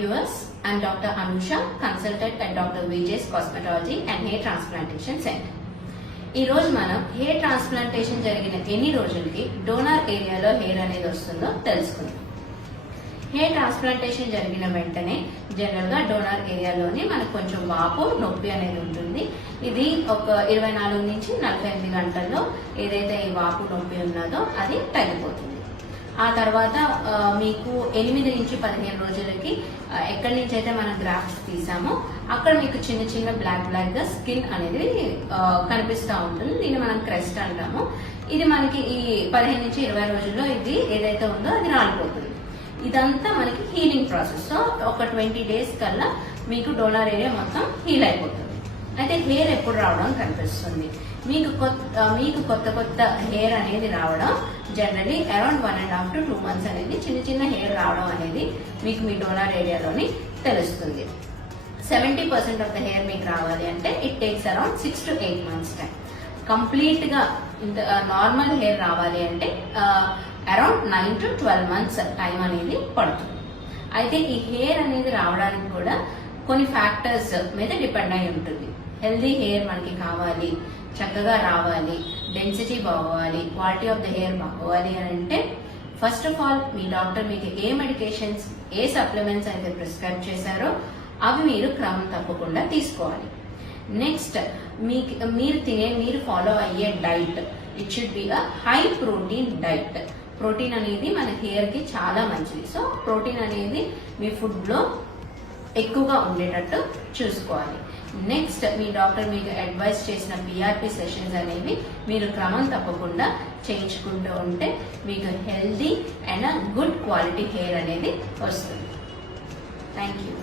viewers, I am Dr. Anusha, consultant at Dr. Vijay's Cosmetology and Hair Transplantation Center. ఈ రోజు మనం hair transplantation జరిగిన ఎన్ని రోజులకి డోనర్ ఏరియాలో హెయిర్ అనేది వస్తుందో తెలుసుకుందాం. హెయిర్ ట్రాన్స్ప్లాంటేషన్ జరిగిన వెంటనే జనరల్ గా డోనర్ ఏరియాలోని మనకు కొంచెం వాపు నొప్పి అనేది ఉంటుంది. ఇది ఒక 24 నుంచి 48 గంటల్లో ఏదైతే ఈ వాపు నొప్పి ఉన్నదో అది తగ్గిపోతుంది. ఆ తర్వాత మీకు 8 నుంచి 15 రోజులకి ఎక్కడి నుంచి అయితే మనం గ్రాఫ్ట్స్ తీసామో అక్కడ మీకు చిన్న చిన్న బ్లాక్ గా స్కిన్ అనేది కనిపిస్తూ ఉంటుంది. దీన్ని మనం క్రెస్ట్ అంటాము. ఇది మనకి ఈ 15 నుంచి 20 రోజుల్లో ఇది ఏదైతే ఉందో అది రాలిపోతుంది. ఇదంతా మనకి హీలింగ్ ప్రాసెస్. సో ఒక 20 డేస్ కల్లా మీకు డోనర్ ఏరియా మొత్తం హీల్ అయిపోతుంది. అయితే హెయిర్ ఎప్పుడు రావడం కనిపిస్తుంది? మీకు కొత్త హెయిర్ అనేది రావడం జనరలీ అరౌండ్ 1.5 to 2 months అనేది చిన్న హెయిర్ రావడం అనేది మీకు మీ డోనర్ ఏరియాలోని తెలుస్తుంది. 70% ఆఫ్ ద హెయిర్ మీకు రావాలి అంటే it takes around 6 to 8 months time. Complete గా నార్మల్ హెయిర్ రావాలి అంటే అరౌండ్ 9 to 12 months టైం అనేది పడుతుంది. అయితే ఈ హెయిర్ అనేది రావడానికి కూడా కొన్ని ఫ్యాక్టర్స్ మీద డిపెండ్ అయి ఉంటుంది. హెల్దీ హెయిర్ మనకి కావాలి, చక్కగా రావాలి, డెన్సిటీ బాగోవాలి, క్వాలిటీ ఆఫ్ ద హెయిర్ బాగోవాలి అని అంటే ఫస్ట్ ఆఫ్ ఆల్ మీ డాక్టర్ మీకు ఏ మెడికేషన్స్, ఏ సప్లిమెంట్స్ అయితే ప్రిస్క్రైబ్ చేశారో అవి మీరు క్రమం తప్పకుండా తీసుకోవాలి. నెక్స్ట్ మీరు ఫాలో అయ్యే diet, it should be a high protein diet. Protein అనేది మన హెయిర్ కి చాలా మంచిది. సో ప్రోటీన్ అనేది మీ ఫుడ్ లో ఎక్కువగా ఉండేటట్టు చూసుకోవాలి. నెక్స్ట్ మీ డాక్టర్ మీకు అడ్వైస్ చేసిన PRP సెషన్స్ అనేవి మీరు క్రమం తప్పకుండా చేయించుకుంటూ ఉంటే మీకు healthy and good quality hair అనేది వస్తుంది. Thank you.